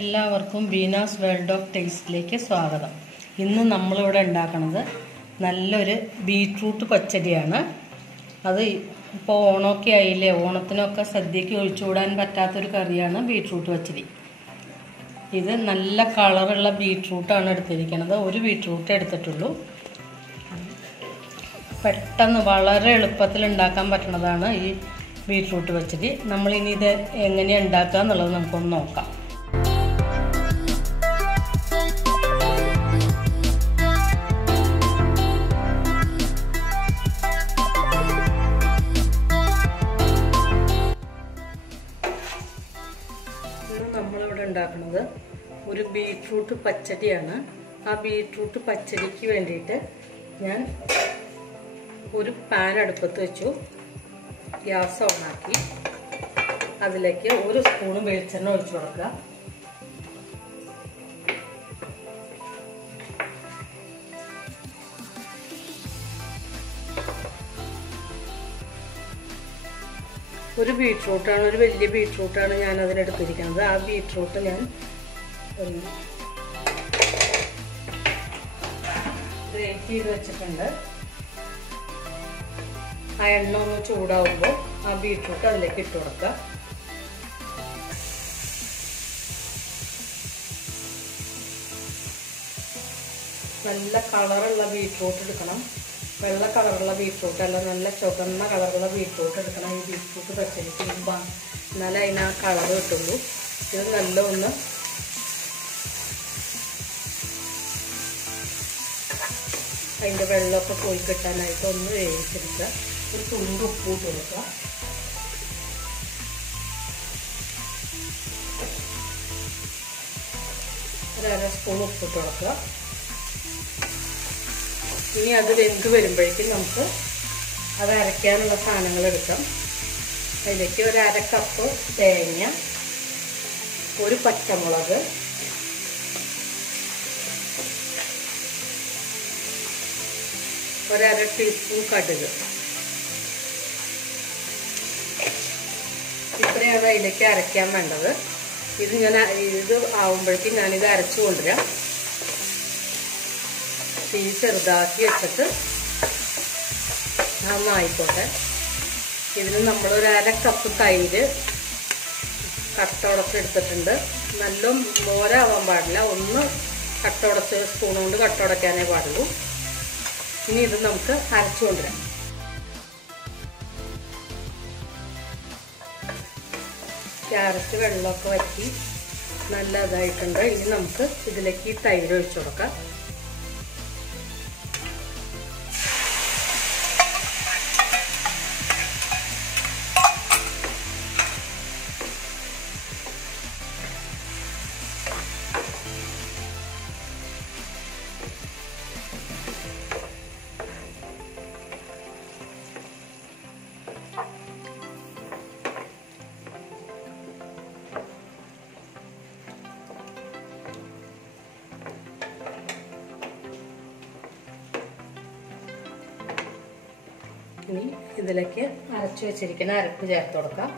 എല്ലാവർക്കും Beena's world of ടേസ്റ്റിലേക്ക് സ്വാഗതം. ഇന്ന് നമ്മളിവിടെ ഉണ്ടാക്കുന്നത് നല്ലൊരു ബീട്രൂട്ട് പച്ചടിയാണ്. അത് ഇപ്പോൾ ഓണമൊക്കെ ആയില്ലേ, ഓണത്തിനൊക്കെ സദ്യയ്ക്ക് ഒഴിച്ചുകൂടാൻ പറ്റാത്തൊരു കറിയാണ് ബീട്രൂട്ട് പച്ചടി. ഇത് നല്ല കളറുള്ള ബീട്രൂട്ടാണ് എടുത്തിരിക്കുന്നത്. ഒരു ബീട്രൂട്ട് എടുത്തിട്ടുള്ളൂ. പെട്ടെന്ന് വളരെ എളുപ്പത്തിൽ ഉണ്ടാക്കാൻ പറ്റുന്നതാണ് ഈ ബീട്രൂട്ട് പച്ചടി. നമ്മളിനി ഇത് എങ്ങനെയാണ് ഉണ്ടാക്കുക എന്നുള്ളത് നമുക്കൊന്ന് നോക്കാം. നമ്മളിവിടെ ഉണ്ടാക്കുന്നത് ഒരു ബീട്രൂട്ട് പച്ചടിയാണ്. ആ ബീട്രൂട്ട് പച്ചടിക്ക് വേണ്ടിയിട്ട് ഞാൻ ഒരു പാൻ അടുപ്പത്ത് വെച്ചു. ഗ്യാസ് ഓണാക്കി അതിലേക്ക് ഒരു സ്പൂൺ വെളിച്ചെണ്ണ ഒഴിച്ചു കൊടുക്കുക. ഒരു ബീട്രൂട്ടാണ്, ഒരു വലിയ ബീട്രൂട്ടാണ് ഞാൻ അതിനെടുത്തിരിക്കുന്നത്. ആ ബീട്രൂട്ട് ഞാൻ ഗ്രേറ്റ് ചെയ്ത് വെച്ചിട്ടുണ്ട്. ആ എണ്ണ ഒന്ന് ചൂടാവുമ്പോൾ ആ ബീട്രൂട്ട് അതിലേക്ക് ഇട്ട് കൊടുക്കുക. നല്ല കളറുള്ള ബീട്രൂട്ട് എടുക്കണം. വെള്ള കളറുള്ള ബീട്രൂട്ട് അല്ല, നല്ല ചുവന്ന കളറുള്ള ബീട്രൂട്ട് എടുക്കണം. ഈ ബീട്രൂട്ട് പച്ചടിക്ക് എന്നാലേ അതിന് ആ കളർ കിട്ടുള്ളൂ. ഇത് നല്ല ഒന്ന് അതിൻ്റെ വെള്ളമൊക്കെ പോയി കിട്ടാനായിട്ട് ഒന്ന് വേവിച്ചെടുക്കുക. ഒരു തുണ്ട് ഉപ്പ് ഇട്ട് കൊടുക്കുക. ഒരു അര സ്പൂൺ ഉപ്പിട്ട് കൊടുക്കുക. ഇനി അത് വെന്ത് വരുമ്പോഴേക്കും നമുക്ക് അത് അരയ്ക്കാനുള്ള സാധനങ്ങൾ എടുക്കാം. അതിലേക്ക് ഒരു അര കപ്പ് തേങ്ങ, ഒരു പച്ചമുളക്, ഒരര ടീസ്പൂൺ കടുക്, ഇത്രയാണ് അതിലേക്ക് അരയ്ക്കാൻ വേണ്ടത്. ഇത് ആവുമ്പോഴേക്കും ഞാനിത് അരച്ചു കൊണ്ടുവരാം. തീ ചെറുതാക്കി വെച്ചിട്ട് നന്നായിക്കോട്ടെ. ഇതിന് നമ്മളൊരു അര കപ്പ് തൈര് കട്ടോടച്ച് എടുത്തിട്ടുണ്ട്. നല്ല മോരാവാൻ പാടില്ല, ഒന്ന് കട്ടോടച്ച് സ്പൂൺ കൊണ്ട് കട്ടോടയ്ക്കാനേ പാടുള്ളൂ. ഇനി ഇത് നമുക്ക് അരച്ചു കൊണ്ടുവരാം. ക്യാരറ്റ് വെള്ളമൊക്കെ വറ്റി നല്ല ഇതായിട്ടുണ്ട്. ഇനി നമുക്ക് ഇതിലേക്ക് ഈ തൈര് ഒഴിച്ചു കൊടുക്കാം. ഇനി ഇതിലേക്ക് അരച്ചു വെച്ചിരിക്കുന്ന അരപ്പ് ചേർത്ത് കൊടുക്കാം.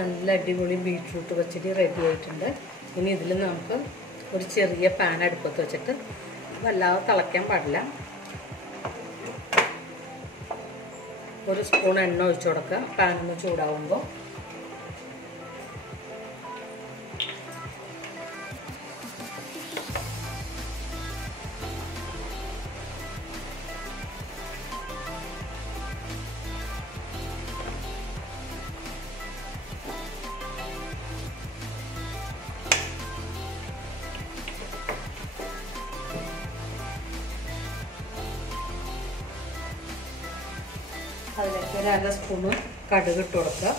നല്ല അടിപൊളി ബീട്രൂട്ട് പച്ചടി റെഡി ആയിട്ടുണ്ട്. ഇനി ഇതിൽ നമുക്ക് ഒരു ചെറിയ പാൻ അടുപ്പത്ത് വെച്ചിട്ട് വല്ലാതെ തിളയ്ക്കാൻ പാടില്ല. ഒരു സ്പൂൺ എണ്ണ ഒഴിച്ചു കൊടുക്കുക. പാൻ ഒന്ന് ചൂടാവുമ്പോൾ അതിലേക്ക് ഒരു 1/2 സ്പൂണ് കടുക് ഇട്ട് കൊടുക്കുക.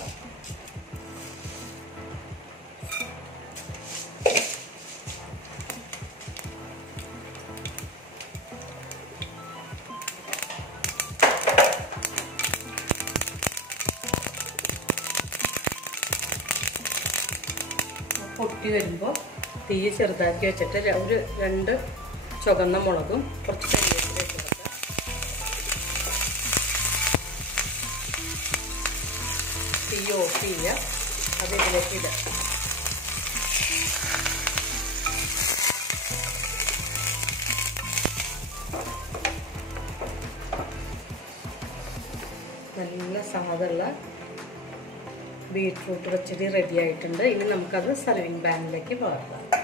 പൊട്ടി വരുമ്പോൾ തീ ചെറുതാക്കി വെച്ചിട്ട് ഒരു 2 ചുവന്ന മുളകും കുറച്ച് കരിവേപ്പില ഇട്ട് കൊടുക്കുക. തീ ഓഫ് ചെയ്യുക. അത് ഇതിലേക്ക് ഇടുക. നല്ല സ്വാദുള്ള ബീട്രൂട്ട് പച്ചടി റെഡി ആയിട്ടുണ്ട്. ഇനി നമുക്കത് സർവിങ് പാനിലേക്ക് പകർത്താം.